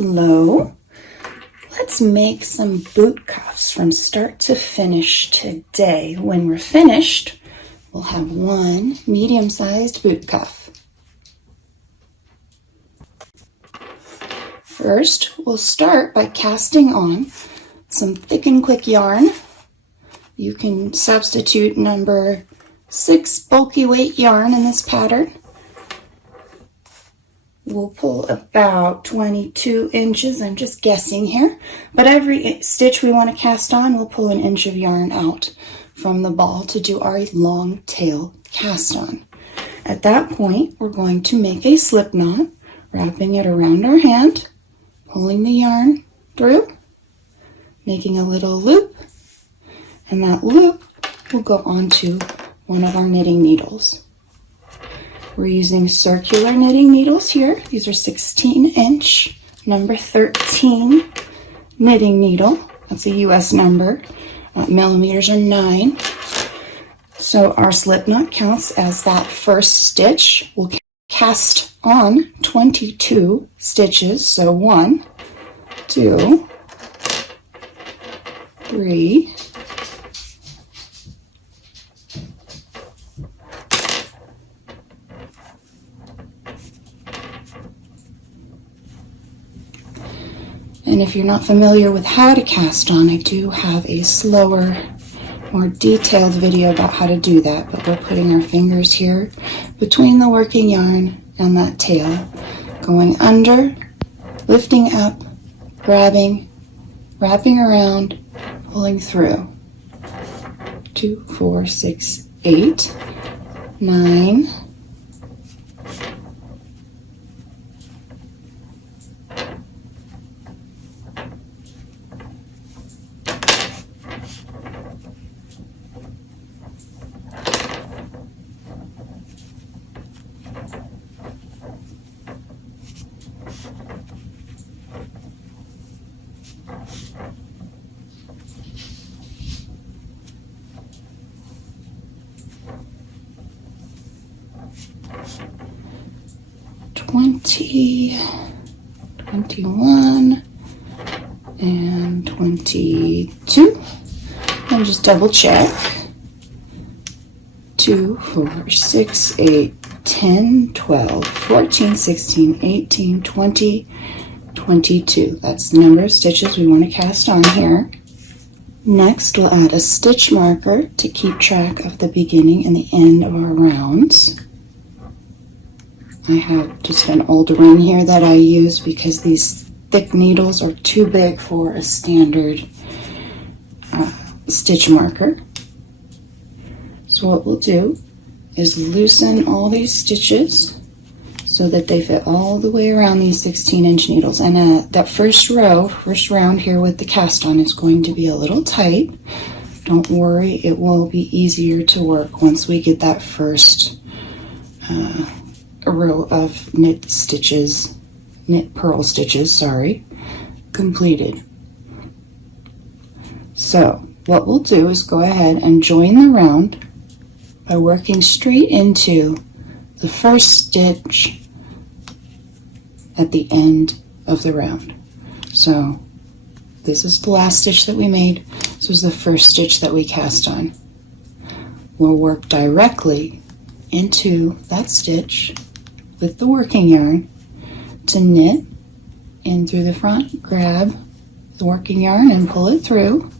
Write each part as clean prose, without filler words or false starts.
Hello. Let's make some boot cuffs from start to finish today. When we're finished, we'll have one medium-sized boot cuff. First, we'll start by casting on some thick and quick yarn. You can substitute number 6 bulky weight yarn in this pattern. We'll pull about 22 inches, I'm just guessing here, but every stitch we want to cast on, we'll pull an inch of yarn out from the ball to do our long tail cast on. At that point, we're going to make a slip knot, wrapping it around our hand, pulling the yarn through, making a little loop, and that loop will go onto one of our knitting needles. We're using circular knitting needles here. These are 16-inch, number 13 knitting needle. That's a US number. Millimeters are 9. So our slip knot counts as that first stitch. We'll cast on 22 stitches. So 1, 2, 3, 4. And if you're not familiar with how to cast on, I do have a slower, more detailed video about how to do that, but we're putting our fingers here between the working yarn and that tail, going under, lifting up, grabbing, wrapping around, pulling through. 2, 4, 6, 8, 9, 20, 21, and 22. And just double check. 2, 4, 6, 8, 10, 12, 14, 16, 18, 20, 22. That's the number of stitches we want to cast on here. Next, we'll add a stitch marker to keep track of the beginning and the end of our rounds. I have just an old ring here that I use because these thick needles are too big for a standard stitch marker. So what we'll do is loosen all these stitches so that they fit all the way around these 16-inch needles. And that first round here with the cast on is going to be a little tight. Don't worry, it will be easier to work once we get that first a row of knit purl stitches, completed. So what we'll do is go ahead and join the round by working straight into the first stitch at the end of the round. So this is the last stitch that we made. This was the first stitch that we cast on. We'll work directly into that stitch with the working yarn to knit in through the front, grab the working yarn and pull it through,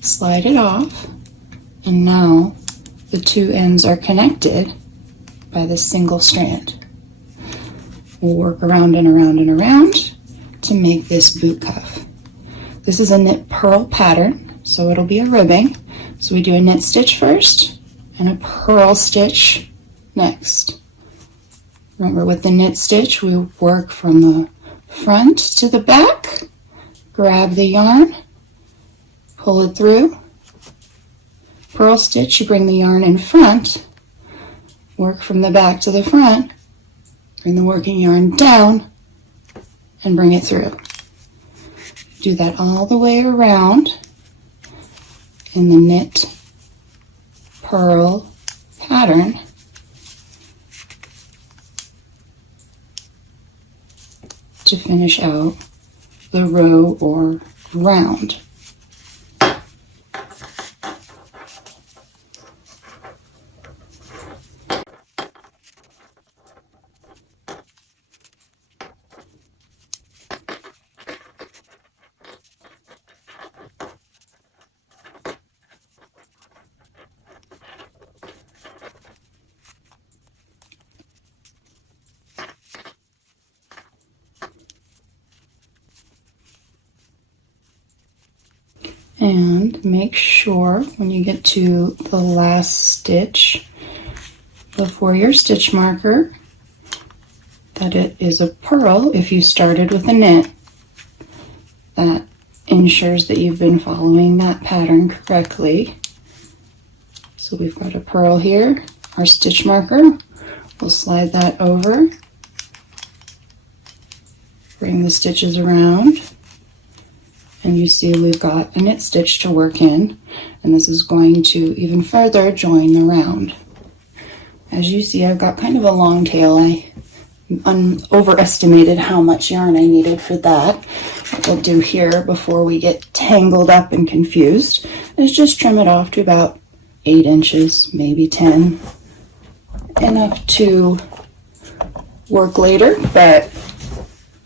slide it off, and now the two ends are connected by this single strand. We'll work around and around and around to make this boot cuff. This is a knit purl pattern, so it'll be a ribbing. So we do a knit stitch first and a purl stitch next. Remember, with the knit stitch, we work from the front to the back, grab the yarn, pull it through. Purl stitch, you bring the yarn in front, work from the back to the front, bring the working yarn down, and bring it through. Do that all the way around in the knit purl pattern. to finish out the row or round. And make sure when you get to the last stitch before your stitch marker that it is a purl if you started with a knit. That ensures that you've been following that pattern correctly. So we've got a purl here, our stitch marker. We'll slide that over, bring the stitches around, and you see we've got a knit stitch to work in, and this is going to even further join the round. As you see, I've got kind of a long tail. I overestimated how much yarn I needed for that. What we'll do here before we get tangled up and confused is just trim it off to about 8 inches, maybe 10. Enough to work later, but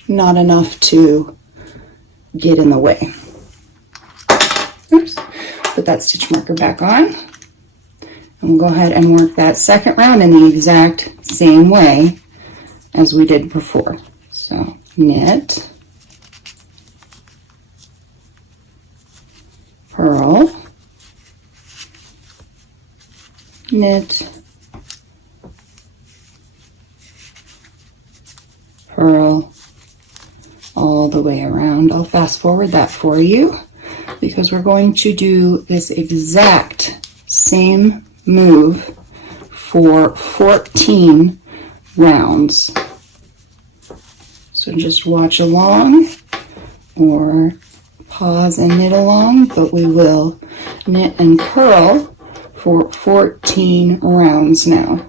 not enough to get in the way. Oops. Put that stitch marker back on, and we'll go ahead and work that second round in the exact same way as we did before. So knit, purl, knit, purl, all the way around. I'll fast forward that for you because we're going to do this exact same move for 14 rounds. So just watch along or pause and knit along, but we will knit and purl for 14 rounds now.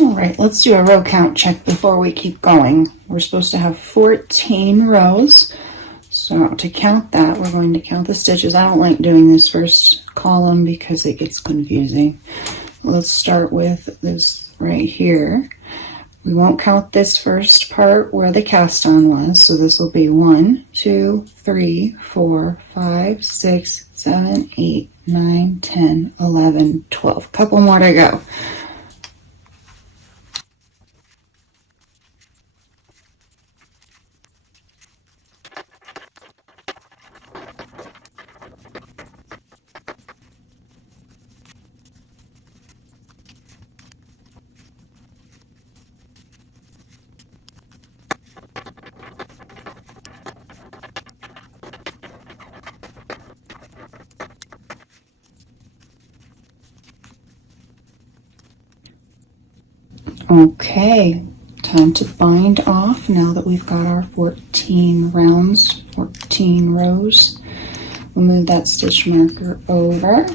All right, let's do a row count check before we keep going. We're supposed to have 14 rows. So to count that, we're going to count the stitches. I don't like doing this first column because it gets confusing. Let's start with this right here. We won't count this first part where the cast on was, so this will be 1, 2, 3, 4, 5, 6, 7, 8, 9, 10, 11, 12. Couple more to go. Okay, time to bind off now that we've got our 14 rounds, 14 rows. We'll move that stitch marker over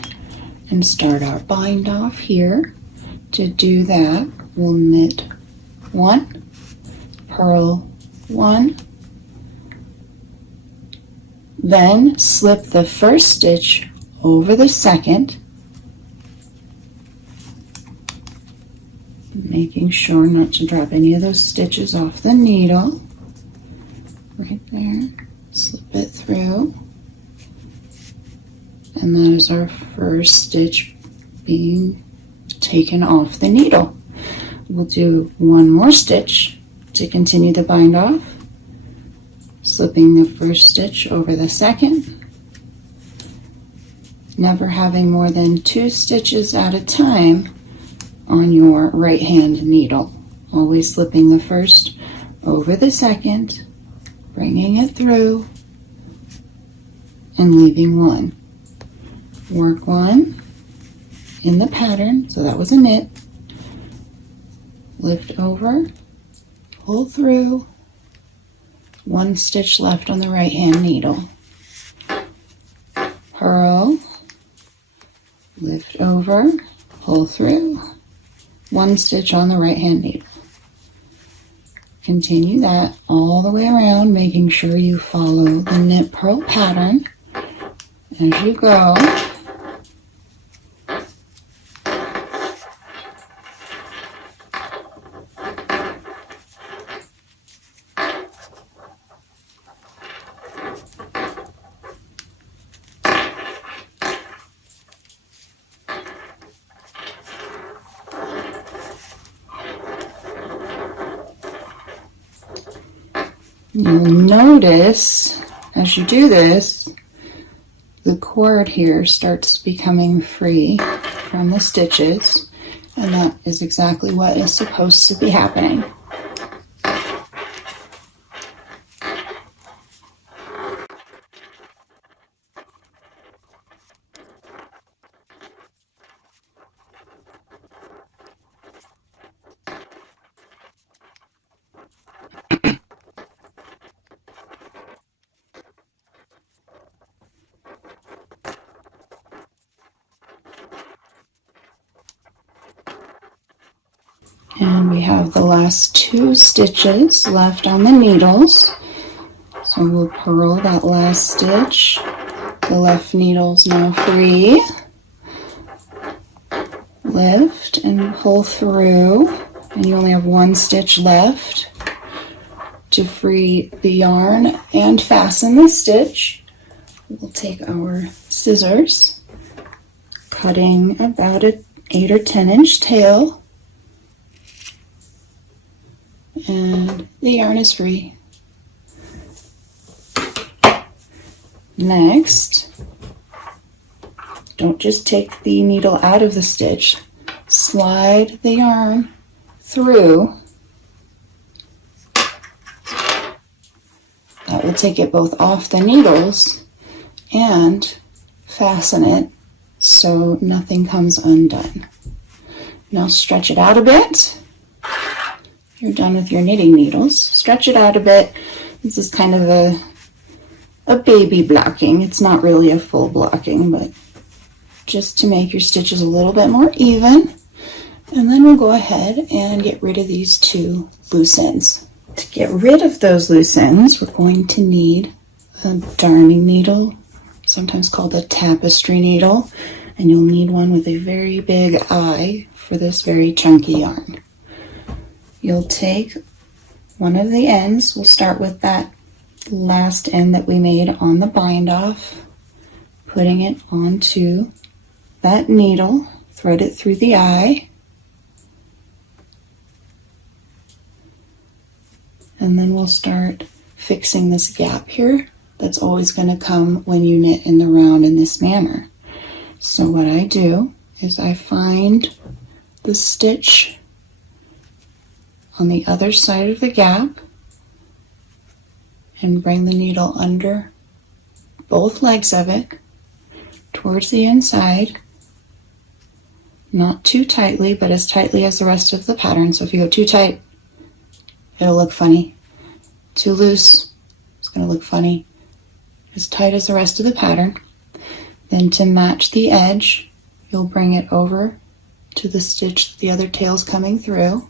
and start our bind off here. To do that, we'll knit 1, purl 1, then slip the first stitch over the second, making sure not to drop any of those stitches off the needle. Right there, slip it through, and that is our first stitch being taken off the needle. We'll do one more stitch to continue the bind off, slipping the first stitch over the second, never having more than 2 stitches at a time on your right hand needle. Always slipping the first over the second, bringing it through, and leaving 1. Work 1 in the pattern, so that was a knit, lift over, pull through, 1 stitch left on the right hand needle, purl, lift over, pull through, 1 stitch on the right hand needle. Continue that all the way around, making sure you follow the knit purl pattern as you go. You'll notice as you do this, the cord here starts becoming free from the stitches, and that is exactly what is supposed to be happening. And we have the last 2 stitches left on the needles. So we'll purl that last stitch. The left needle's now free. Lift and pull through, and you only have 1 stitch left to free the yarn and fasten the stitch. We'll take our scissors, cutting about an 8 or 10 inch tail, and the yarn is free. Next, don't just take the needle out of the stitch, slide the yarn through. That will take it both off the needles and fasten it so nothing comes undone. Now stretch it out a bit. You're done with your knitting needles. Stretch it out a bit. This is kind of a baby blocking. It's not really a full blocking, but just to make your stitches a little bit more even. And then we'll go ahead and get rid of these 2 loose ends. To get rid of those loose ends, we're going to need a darning needle, sometimes called a tapestry needle, and you'll need one with a very big eye for this very chunky yarn. You'll take one of the ends, we'll start with that last end that we made on the bind off, putting it onto that needle, thread it through the eye, and then we'll start fixing this gap here that's always going to come when you knit in the round in this manner. So what I do is I find the stitch on the other side of the gap and bring the needle under both legs of it towards the inside, not too tightly, but as tightly as the rest of the pattern. So if you go too tight, it'll look funny. Too loose, it's going to look funny. As tight as the rest of the pattern. Then to match the edge, you'll bring it over to the stitch the other tail's coming through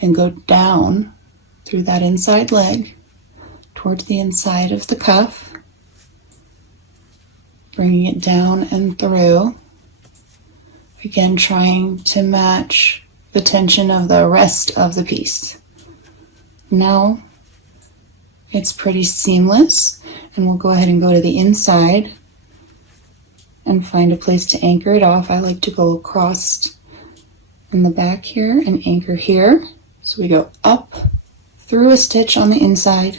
and go down through that inside leg towards the inside of the cuff, bringing it down and through, again trying to match the tension of the rest of the piece. Now it's pretty seamless, and we'll go ahead and go to the inside and find a place to anchor it off. I like to go across in the back here and anchor here. So we go up through a stitch on the inside.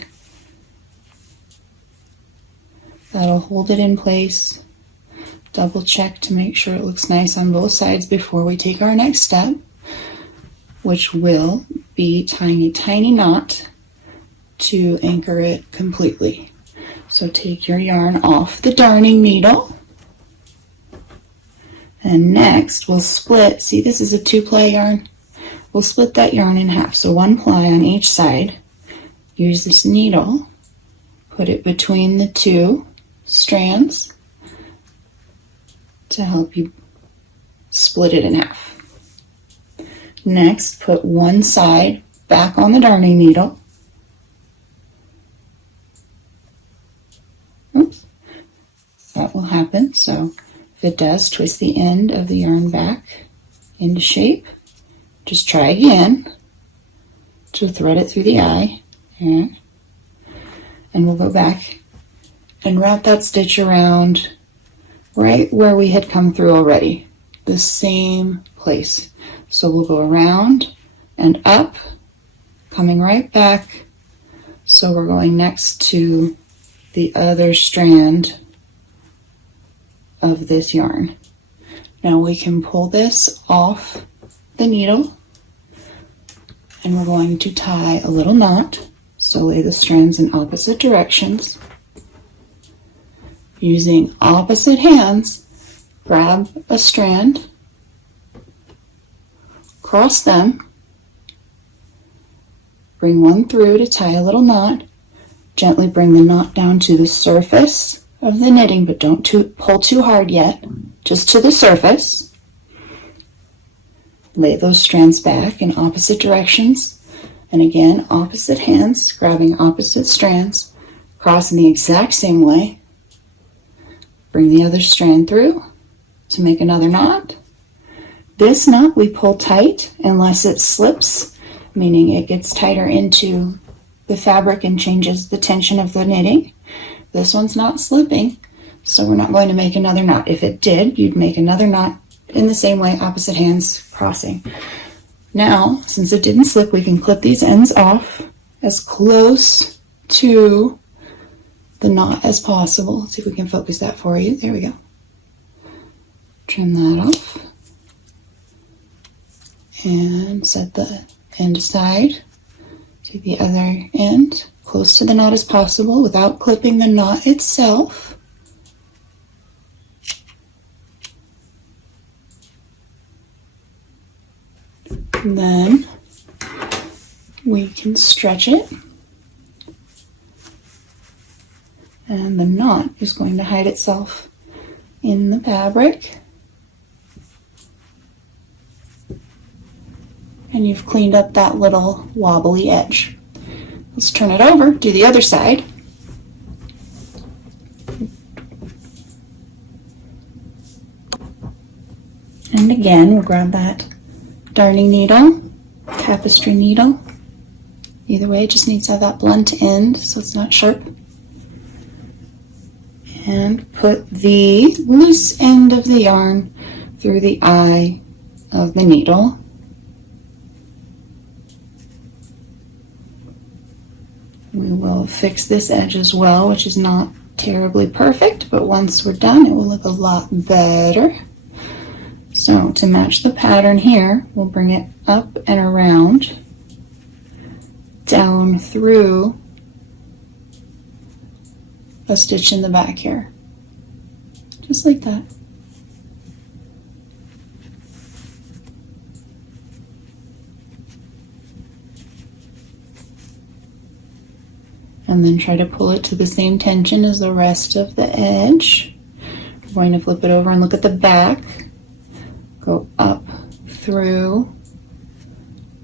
That'll hold it in place. Double check to make sure it looks nice on both sides before we take our next step, which will be tying a tiny knot to anchor it completely. So take your yarn off the darning needle. And next we'll split, see this is a 2-ply yarn, we'll split that yarn in half, so 1 ply on each side. Use this needle, put it between the 2 strands to help you split it in half. Next, put one side back on the darning needle. Oops, that will happen, so if it does, twist the end of the yarn back into shape. Just try again to thread it through the eye. And we'll go back and wrap that stitch around right where we had come through already, the same place. So we'll go around and up, coming right back. So we're going next to the other strand of this yarn. Now we can pull this off the needle, and we're going to tie a little knot. So lay the strands in opposite directions. Using opposite hands, grab a strand, cross them, bring one through to tie a little knot, gently bring the knot down to the surface of the knitting, but don't pull too hard yet, just to the surface. Lay those strands back in opposite directions, and again, opposite hands, grabbing opposite strands, cross in the exact same way. Bring the other strand through to make another knot. This knot we pull tight unless it slips, meaning it gets tighter into the fabric and changes the tension of the knitting. This one's not slipping, so we're not going to make another knot. If it did, you'd make another knot in the same way, opposite hands crossing. Now, since it didn't slip, we can clip these ends off as close to the knot as possible. Let's see if we can focus that for you. There we go. Trim that off and set the end aside. Take the other end close to the knot as possible without clipping the knot itself. And then we can stretch it, and the knot is going to hide itself in the fabric. And you've cleaned up that little wobbly edge. Let's turn it over, do the other side. And again, we'll grab that darning needle, tapestry needle. Either way, it just needs to have that blunt end so it's not sharp. And put the loose end of the yarn through the eye of the needle. We will fix this edge as well, which is not terribly perfect, but once we're done, it will look a lot better. So to match the pattern here, we'll bring it up and around, down through a stitch in the back here, just like that. And then try to pull it to the same tension as the rest of the edge. We're going to flip it over and look at the back. Go up through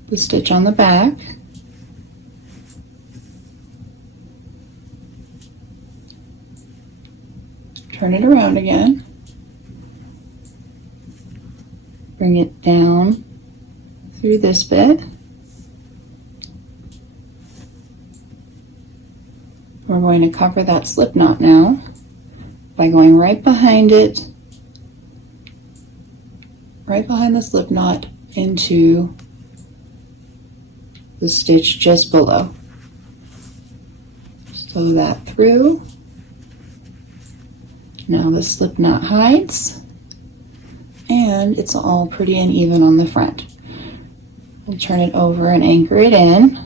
the stitch on the back. Turn it around again. Bring it down through this bit. We're going to cover that slip knot now by going right behind it, right behind the slip knot into the stitch just below. Sew that through. Now the slip knot hides and it's all pretty and even on the front. We'll turn it over and anchor it in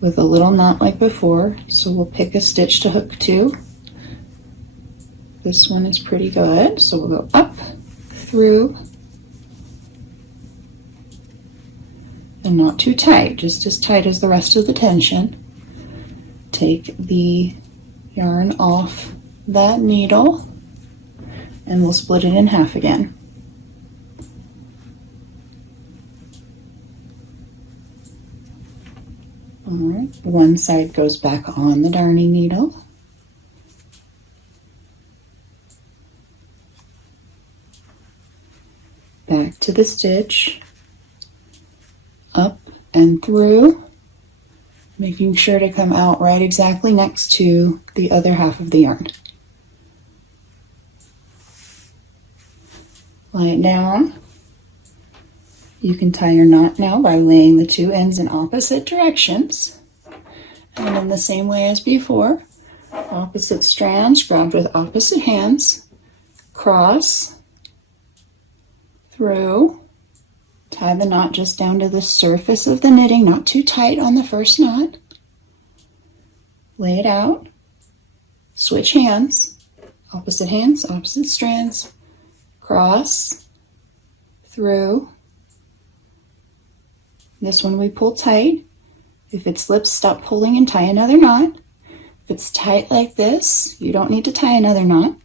with a little knot like before. So we'll pick a stitch to hook to. This one is pretty good, so we'll go up, through, and not too tight, just as tight as the rest of the tension. Take the yarn off that needle and we'll split it in half again. Alright, one side goes back on the darning needle. Back to the stitch, up and through, making sure to come out right exactly next to the other half of the yarn. Lie it down. You can tie your knot now by laying the two ends in opposite directions. And in the same way as before, opposite strands grabbed with opposite hands, cross, through, tie the knot just down to the surface of the knitting, not too tight on the first knot. Lay it out, switch hands, opposite strands, cross, through. This one we pull tight. If it slips, stop pulling and tie another knot. If it's tight like this, you don't need to tie another knot.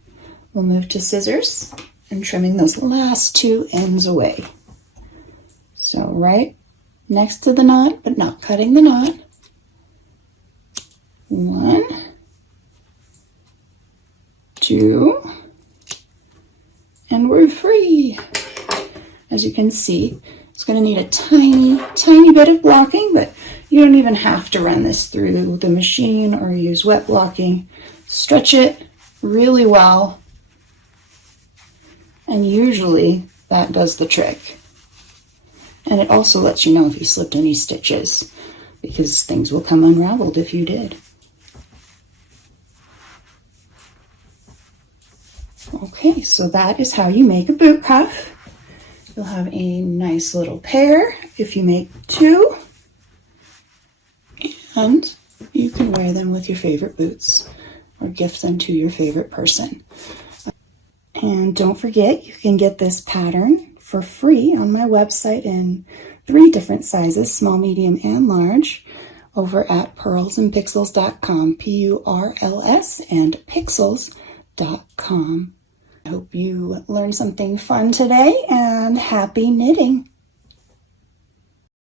We'll move to scissors and trimming those last two ends away. So right next to the knot, but not cutting the knot. 1, 2, and we're free. As you can see, it's going to need a tiny bit of blocking, but you don't even have to run this through the machine or use wet blocking. Stretch it really well, and usually that does the trick. And it also lets you know if you slipped any stitches, because things will come unraveled if you did. Okay, so that is how you make a boot cuff. You'll have a nice little pair if you make 2, and you can wear them with your favorite boots or gift them to your favorite person. And don't forget, you can get this pattern for free on my website in 3 different sizes, small, medium, and large, over at PurlsAndPixels.com, P-U-R-L-S and Pixels.com. I hope you learned something fun today, and happy knitting!